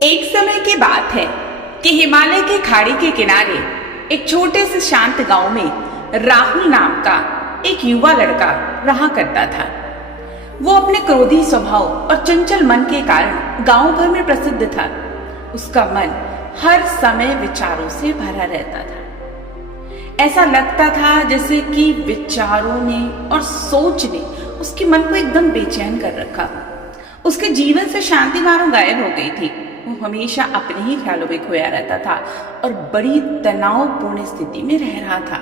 एक समय की बात है कि हिमालय की खाड़ी के किनारे एक छोटे से शांत गांव में राहुल नाम का एक युवा लड़का रहा करता था। वो अपने क्रोधी स्वभाव और चंचल मन के कारण गांव भर में प्रसिद्ध था। उसका मन हर समय विचारों से भरा रहता था। ऐसा लगता था जैसे कि विचारों ने और सोच ने उसके मन को एकदम बेचैन कर रखा। उसके जीवन से शांति मानो गायब हो गई थी। वो हमेशा अपने ही ख्यालों में खोया रहता था और बड़ी तनावपूर्ण स्थिति में रह रहा था।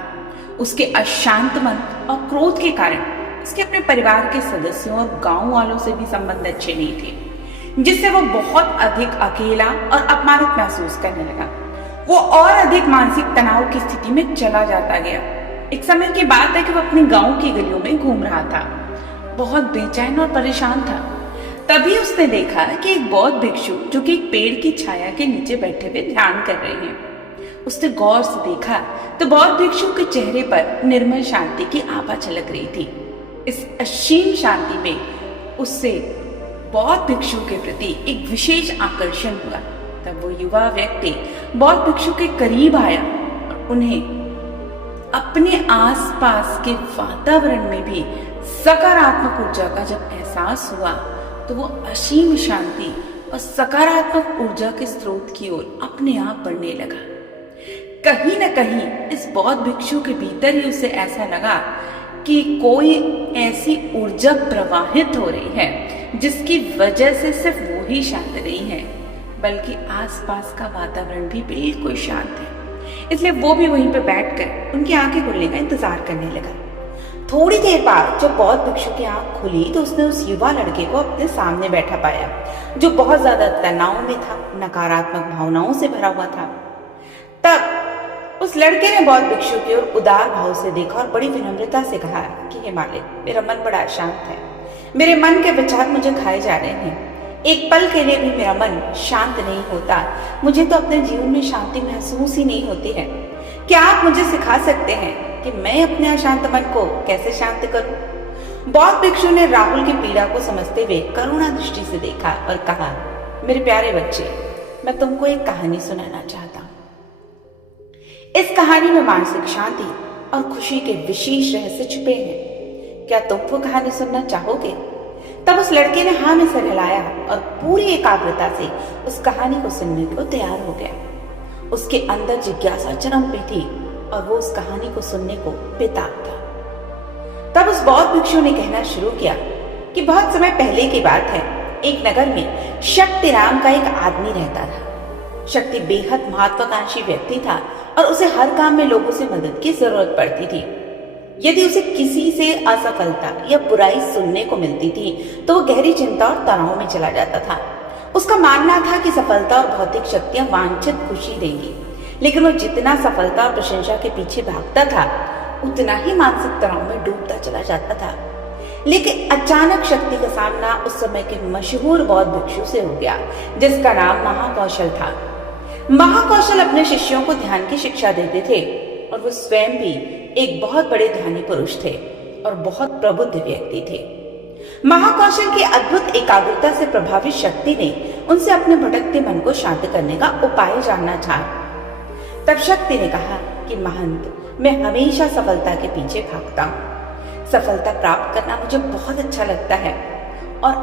उसके अशांत मन और क्रोध के कारण उसके अपने परिवार के सदस्यों और गांव वालों से भी संबंध अच्छे नहीं थे, जिससे वो बहुत अधिक अकेला और अपमानित महसूस करने लगा। वो और अधिक मानसिक तनाव की स्थिति में चला जाता गया। एक समय की बात है कि वो अपने गांव की गलियों में घूम रहा था, बहुत बेचैन और परेशान था। तभी उसने देखा कि एक बौद्ध भिक्षु जो कि एक पेड़ की छाया के नीचे बैठे हुए ध्यान कर रहे हैं। उसने गौर से देखा तो बौद्ध भिक्षु के चेहरे पर निर्मल शांति की आभा झलक रही थी। इस असीम शांति में उससे बौद्ध भिक्षु के प्रति एक विशेष आकर्षण हुआ। तब वो युवा व्यक्ति बौद्ध भिक्षु के करीब आया और उन्हें अपने आसपास के वातावरण में भी सकारात्मक ऊर्जा का जब एहसास हुआ तो वो असीम शांति और सकारात्मक ऊर्जा के स्रोत की ओर अपने आप बढ़ने लगा। कहीं न कहीं इस बौद्ध भिक्षु के भीतर ही उसे ऐसा लगा कि कोई ऐसी ऊर्जा प्रवाहित हो रही है जिसकी वजह से सिर्फ वो ही शांत नहीं है बल्कि आसपास का वातावरण भी बिल्कुल शांत है। इसलिए वो भी वहीं पर बैठकर उनकी आंखें खुलने का इंतजार करने लगा। थोड़ी देर बाद जब बौद्ध भिक्षु की आंख खुली तो उसने उस युवा लड़के को अपने सामने बैठा पाया, जो बहुत ज्यादा तनाव में था, नकारात्मक भावनाओं से भरा हुआ था। तब उस लड़के ने बौद्ध भिक्षु की ओर उदार भाव से देखा और बड़ी विनम्रता से कहा कि हे मालिक, मेरा मन बड़ा अशांत है। मेरे मन के विचार मुझे खाए जा रहे हैं। एक पल के लिए भी मेरा मन शांत नहीं होता। मुझे तो अपने जीवन में शांति महसूस ही नहीं होती है। क्या आप मुझे सिखा सकते हैं कि मैं अपने अशांत मन को कैसे शांत करूं? बौद्ध भिक्षु ने राहुल की पीड़ा को समझते हुए करुणा दृष्टि से देखा और कहा, मेरे प्यारे बच्चे, मैं तुमको एक कहानी सुनाना चाहता हूं। इस कहानी में मानसिक शांति और खुशी के विशेष रहस्य छुपे हैं। क्या तुम वो कहानी सुनना चाहोगे? तब उस लड़के ने हाँ में सर हिलाया और पूरी एकाग्रता से उस कहानी को सुनने को तैयार हो गया। उसके अंदर जिज्ञासा जन्म पे थी और वो उस कहानी को सुनने को बेताब था। तब उस बौद्ध भिक्षु ने कहना शुरू किया कि बहुत समय पहले की बात है, एक नगर में शक्ति नाम का एक आदमी रहता था। शक्ति बेहद महत्वाकांक्षी व्यक्ति था और उसे हर काम में लोगों से मदद की जरूरत पड़ती थी। यदि उसे किसी से असफलता या बुराई सुनने को मिलती थी तो वो गहरी चिंता और तनाव में चला जाता था। उसका मानना था कि सफलता और भौतिक शक्तियां वांछित खुशी देंगी, लेकिन वो जितना सफलता और प्रशंसा के पीछे भागता था उतना ही मानसिक तनाव में डूबता चला जाता था। लेकिन अचानक शक्ति का सामना उस समय के मशहूर बौद्ध भिक्षु से हो गया, जिसका नाम महाकौशल था। महाकौशल अपने शिष्यों को ध्यान की शिक्षा देते थे और वो स्वयं भी एक बहुत बड़े ध्यानी पुरुष थे और बहुत प्रबुद्ध व्यक्ति थे। महाकौशल की अद्भुत एकाग्रता से प्रभावित शक्ति ने उनसे अपने भटकते मन को शांत करने का उपाय जानना चाहा। तब शक्ति ने कहा कि महंत, मैं हमेशा सफलता के पीछे भागता हूँ। सफलता प्राप्त करना मुझे बहुत अच्छा लगता है और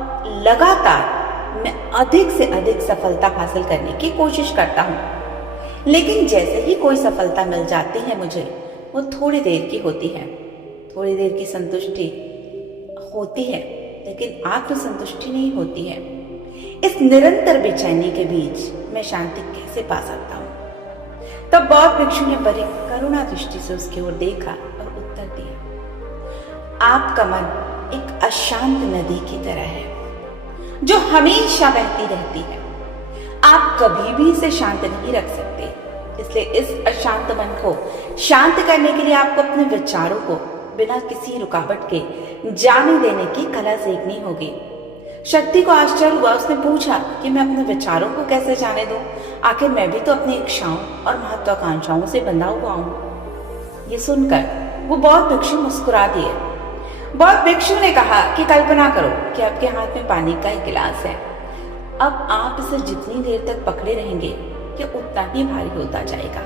लगातार मैं अधिक से अधिक सफलता हासिल करने की कोशिश करता हूँ। लेकिन जैसे ही कोई सफलता मिल जाती है मुझे, वो थोड़ी देर की होती है, थोड़ी देर की संतुष्टि होती है, लेकिन आत्मसंतुष्टि नहीं होती है। इस निरंतर बेचैनी के बीच मैं शांति कैसे पा सकता हूँ? तब बौद्ध भिक्षु ने बड़ी करुणा दृष्टि से उसकी ओर देखा और उत्तर दिया, आपका मन एक अशांत नदी की तरह है जो हमेशा बहती रहती है। आप कभी भी इसे शांत नहीं रख सकते। इसलिए इस अशांत मन को शांत करने के लिए आपको अपने विचारों को बिना किसी रुकावट के जाने देने की कला सीखनी होगी। शक्ति को आश्चर्य हुआ। उसने पूछा कि मैं अपने विचारों को कैसे जाने दूं? आखिर मैं भी तो अपनी इच्छाओं और महत्वाकांक्षाओं से बंधा हुआ हूं। ये सुनकर वो बौद्ध भिक्षु मुस्कुरा दिए। बौद्ध भिक्षु ने कहा कि कल्पना करो कि आपके हाथ में पानी का एक गिलास है। अब आप इसे जितनी देर तक पकड़े रहेंगे ये उतना ही भारी होता जाएगा,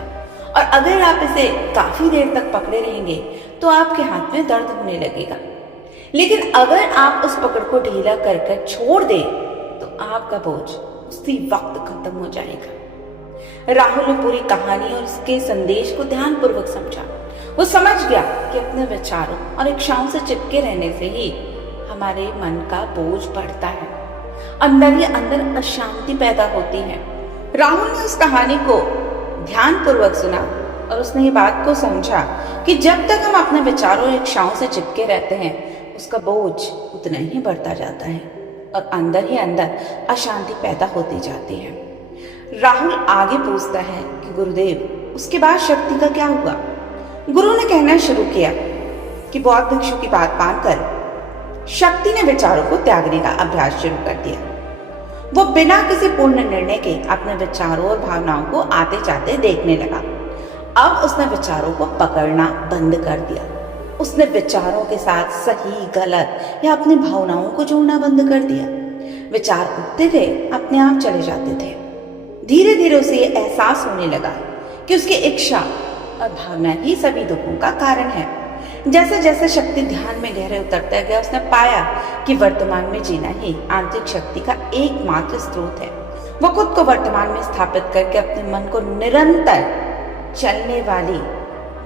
और अगर आप इसे काफी देर तक पकड़े रहेंगे तो आपके हाथ में दर्द होने लगेगा। लेकिन अगर आप उस पकड़ को ढीला कर कर छोड़ दें तो आपका बोझ उसी वक्त खत्म हो जाएगा। राहुल ने पूरी कहानी और उसके संदेश को ध्यानपूर्वक समझा। वो समझ गया कि अपने विचारों और इच्छाओं से चिपके रहने से ही हमारे मन का बोझ बढ़ता है, अंदर ही अंदर अशांति पैदा होती है। राहुल ने उस कहानी को ध्यानपूर्वक सुना और उसने ये बात को समझा कि जब तक हम अपने विचारों और इच्छाओं से चिपके रहते हैं उसका बोझ उतना ही बढ़ता जाता है और अंदर ही अंदर अशांति पैदा होती जाती है। राहुल आगे पूछता है कि गुरुदेव उसके बाद शक्ति का क्या हुआ। गुरु ने कहना शुरू किया कि बौद्ध भिक्षु की बात मानकर शक्ति ने विचारों को त्यागने का अभ्यास शुरू कर दिया। वो बिना किसी पूर्ण निर्णय के अपने विचारों और भावनाओं को आते जाते देखने लगा। अब उसने विचारों को पकड़ना बंद कर दिया। उसने विचारों के साथ सही गलत या अपनी भावनाओं को जोड़ना बंद कर दिया। विचार उठते थे, अपने आप चले जाते थे। धीरे धीरे उसे ये एहसास होने लगा कि उसकी इच्छा और भावना ही सभी दुखों का कारण है। जैसे जैसे शक्ति ध्यान में गहरे उतरता गया उसने पाया कि वर्तमान में जीना ही आंतरिक शक्ति का एकमात्र स्रोत है। वो खुद को वर्तमान में स्थापित करके अपने मन को निरंतर चलने वाली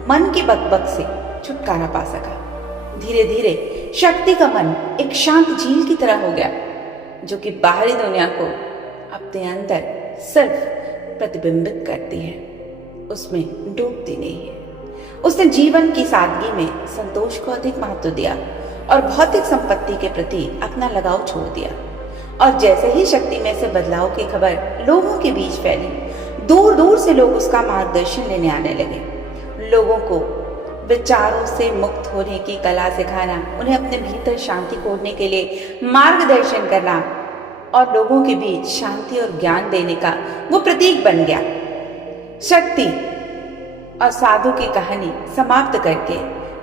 मन की बकबक से छुटकारा पा सका। धीरे धीरे शक्ति का मन एक शांत झील की तरह हो गया जो कि बाहरी दुनिया को अपने अंदर सिर्फ प्रतिबिंबित करती है, उसमें डूबती नहीं है। उसने जीवन की सादगी में संतोष को अधिक महत्व दिया और भौतिक संपत्ति के प्रति अपना लगाव छोड़ दिया। और जैसे ही शक्ति में से बदलाव की खबर लोगों के बीच फैली, दूर दूर से लोग उसका मार्गदर्शन लेने आने लगे। लोगों को विचारों से मुक्त होने की कला सिखाना, उन्हें अपने भीतर शांति खोजने के लिए मार्गदर्शन करना और लोगों के बीच शांति और ज्ञान देने का वो प्रतीक बन गया। शक्ति और साधु की कहानी समाप्त करके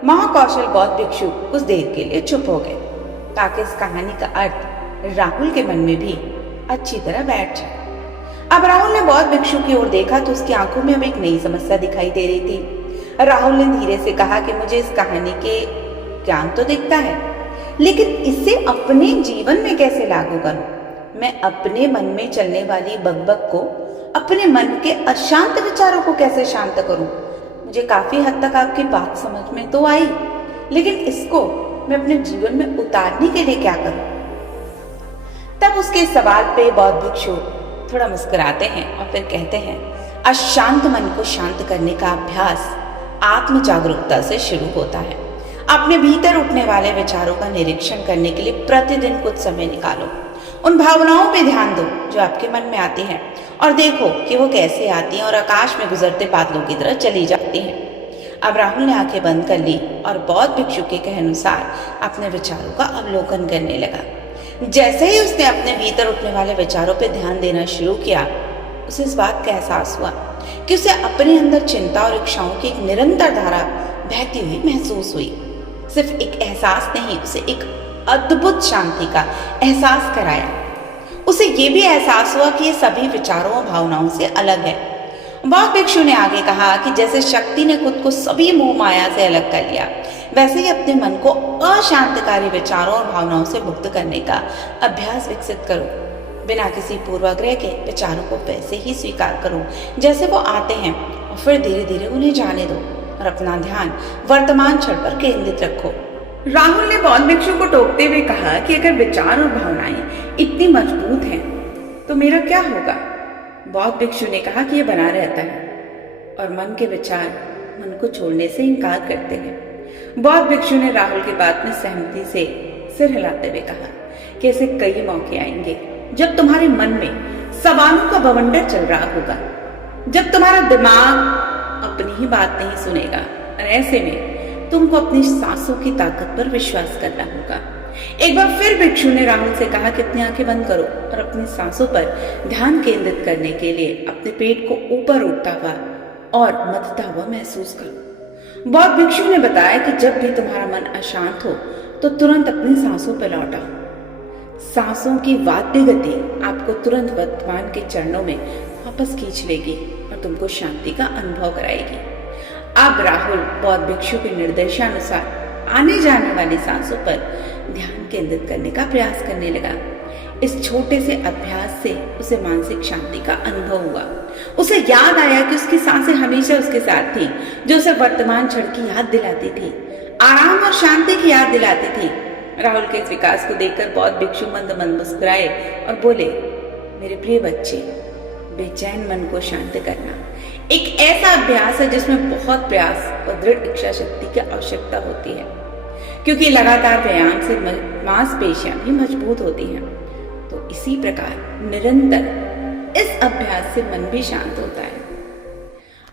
महाकौशल बौद्ध भिक्षु कुछ देर के लिए चुप हो गए ताकि इस कहानी का अर्थ राहुल के मन में भी अच्छी तरह बैठ जाए। अब राहुल ने बौद्ध भिक्षु की ओर देखा तो उसकी आंखों में अब एक नई समस्या दिखाई दे रही थी। राहुल ने धीरे से कहा कि मुझे इस कहानी के ज्ञान तो दिखता है, लेकिन इसे अपने जीवन में कैसे लागू करूं? मैं अपने मन में चलने वाली बकबक को, अपने मन के अशांत विचारों को कैसे शांत करूं? मुझे काफी हद तक आपकी बात समझ में तो आई, लेकिन इसको मैं अपने जीवन में उतारने के लिए क्या करूं? तब उसके सवाल पे बौद्ध भिक्षु थोड़ा मुस्कुराते हैं और फिर कहते हैं, अशांत मन को शांत करने का अभ्यास आत्म जागरूकता से शुरू होता है। अपने भीतर उठने वाले विचारों का निरीक्षण करने के लिए प्रतिदिन कुछ समय निकालो। उन भावनाओं पे ध्यान दो जो आपके मन में आती हैं और देखो कि वो कैसे आती हैं और आकाश में गुजरते बादलों की तरह चली जाती हैं। अब राहुल ने आंखें बंद कर ली और बौद्ध भिक्षु के कहे अनुसार अपने विचारों का अवलोकन करने लगा। जैसे ही उसने अपने भीतर उठने वाले विचारों पे ध्यान देना शुरू किया, उसे इस बात का एहसास हुआ कि उसे अपने अंदर चिंता और इच्छाओं की एक निरंतर धारा बहती हुई महसूस हुई। सिर्फ एक एहसास नहीं, उसे एक अद्भुत शांति का एहसास कराया। उसे ये भी एहसास हुआ कि ये सभी विचारों और भावनाओं से अलग है। बौद्ध भिक्षु ने आगे कहा कि जैसे शक्ति ने खुद को सभी मोह माया से अलग कर लिया, वैसे ही अपने मन को अशांतिकारी विचारों और भावनाओं से मुक्त करने का अभ्यास विकसित करो। बिना किसी पूर्वाग्रह के विचारों को वैसे ही स्वीकार करो जैसे वो आते हैं और फिर धीरे धीरे उन्हें जाने दो और अपना ध्यान वर्तमान क्षण पर केंद्रित रखो। राहुल ने बौद्ध भिक्षु को टोकते हुए कहा कि अगर विचार और भावनाएं इतनी मजबूत हैं तो मेरा क्या होगा? बौद्ध भिक्षु ने कहा कि यह बना रहता है और मन के विचार मन को छोड़ने से इनकार करते हैं। बौद्ध भिक्षु ने राहुल की बात में सहमति से सिर हिलाते हुए कहा कि ऐसे कई मौके आएंगे जब तुम्हारे मन में सवालों का बवंडर चल रहा होगा, जब तुम्हारा दिमाग अपनी ही बात नहीं सुनेगा और ऐसे में तुमको अपनी सांसों की ताकत पर विश्वास करना होगा। एक बार फिर भिक्षु ने राहुल से कहा कि अपनी आंखें बंद करो और अपनी सांसों पर ध्यान केंद्रित करने के लिए अपने पेट को ऊपर उठता हुआ और मथता हुआ महसूस करो। बौद्ध भिक्षु ने बताया कि जब भी तुम्हारा मन अशांत हो तो तुरंत अपनी सांसों पर लौट आओ। सांसों की वाद्य गति आपको तुरंत वर्तमान के चरणों में वापस खींच लेगी और तुमको शांति का अनुभव कराएगी। अब राहुल बौद्ध भिक्षु के निर्देशानुसार आने जाने वाली सांसों पर ध्यान केंद्रित करने का प्रयास करने लगा। इस छोटे से अभ्यास से उसे मानसिक शांति का अनुभव हुआ। उसे याद आया कि उसकी सांसें हमेशा उसके साथ थी, जो उसे वर्तमान क्षण की याद दिलाती थी, आराम और शांति की याद दिलाती थी। राहुल के इस विकास को देखकर बौद्ध भिक्षु मंद मंद मुस्कुराए और बोले, मेरे प्रिय बच्चे, बेचैन मन को शांत करना एक ऐसा अभ्यास है जिसमें बहुत प्रयास और दृढ़ इच्छा शक्ति की आवश्यकता होती है, क्योंकि लगातार व्यायाम से मांसपेशियां भी मजबूत होती हैं। तो इसी प्रकार निरंतर इस अभ्यास से मन भी शांत होता है।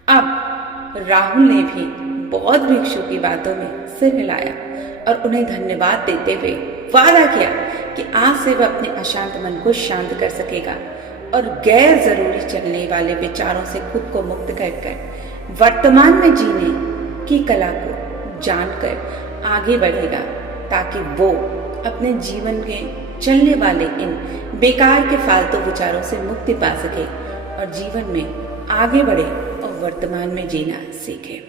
अब राहुल ने भी बौद्ध भिक्षु की बातों में सिर हिलाया और उन्हें धन्यवाद देते हुए वादा किया कि आज से वह अपने अशांत मन को शांत कर सकेगा और गैर जरूरी चलने वाले विचारों से खुद को मुक्त कर वर्तमान में जीने की कला को जानकर आगे बढ़ेगा, ताकि वो अपने जीवन के चलने वाले इन बेकार के फालतू विचारों से मुक्ति पा सके और जीवन में आगे बढ़े और वर्तमान में जीना सीखे।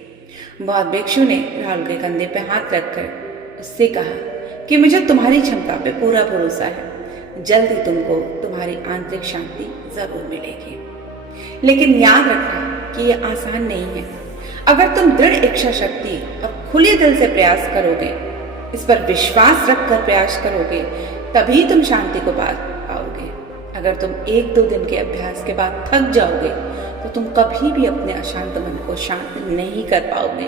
बौद्ध भिक्षु ने राहुल के कंधे पे हाथ रखकर उससे कहा कि मुझे तुम्हारी क्षमता पे पूरा भरोसा है, जल्द ही तुमको तुम्हारी आंतरिक शांति जरूर मिलेगी। लेकिन याद रखना कि यह आसान नहीं है। अगर तुम दृढ़ इच्छा शक्ति और खुले दिल से प्रयास करोगे, इस पर विश्वास रखकर प्रयास करोगे, तभी तुम शांति को पा पाओगे। अगर तुम 1-2 दिन के अभ्यास के बाद थक जाओगे तो तुम कभी भी अपने अशांत मन को शांत नहीं कर पाओगे।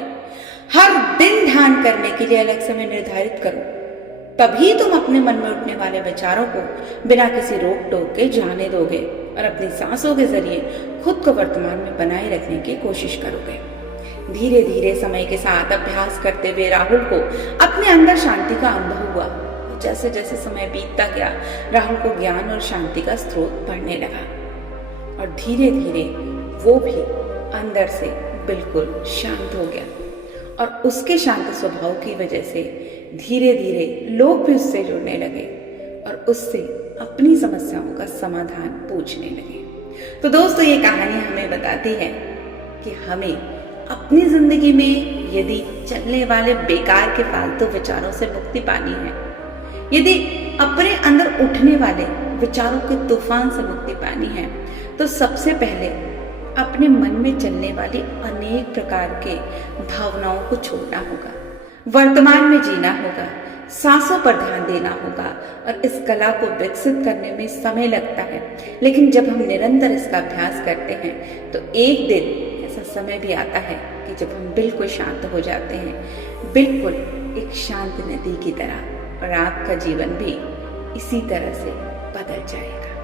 हर दिन ध्यान करने के लिए अलग समय निर्धारित करो, तभी तुम अपने मन में उठने वाले विचारों को बिना किसी रोक टोक के जाने दोगे और अपनी सांसों के जरिए खुद को वर्तमान में बनाए रखने की कोशिश करोगे। धीरे धीरे समय के साथ अभ्यास करते हुए राहुल को अपने अंदर शांति का अनुभव हुआ। जैसे जैसे समय बीतता गया, राहुल को ज्ञान और शांति का स्रोत बढ़ने लगा और धीरे धीरे वो भी अंदर से बिल्कुल शांत हो गया। और उसके शांत स्वभाव की वजह से धीरे धीरे लोग भी उससे जुड़ने लगे और उससे अपनी समस्याओं का समाधान पूछने लगे। तो दोस्तों, ये कहानी हमें बताती है कि हमें अपनी जिंदगी में यदि चलने वाले बेकार के फालतू विचारों से मुक्ति पानी है, यदि अपने अंदर उठने वाले विचारों के तूफान से मुक्ति पानी है, तो सबसे पहले अपने मन में चलने वाली अनेक प्रकार के भावनाओं को छोड़ना होगा, वर्तमान में जीना होगा, सांसों पर ध्यान देना होगा। और इस कला को विकसित करने में समय लगता है, लेकिन जब हम निरंतर इसका अभ्यास करते हैं तो एक दिन ऐसा समय भी आता है कि जब हम बिल्कुल शांत हो जाते हैं, बिल्कुल एक शांत नदी की तरह, और आपका जीवन भी इसी तरह से बदल जाएगा।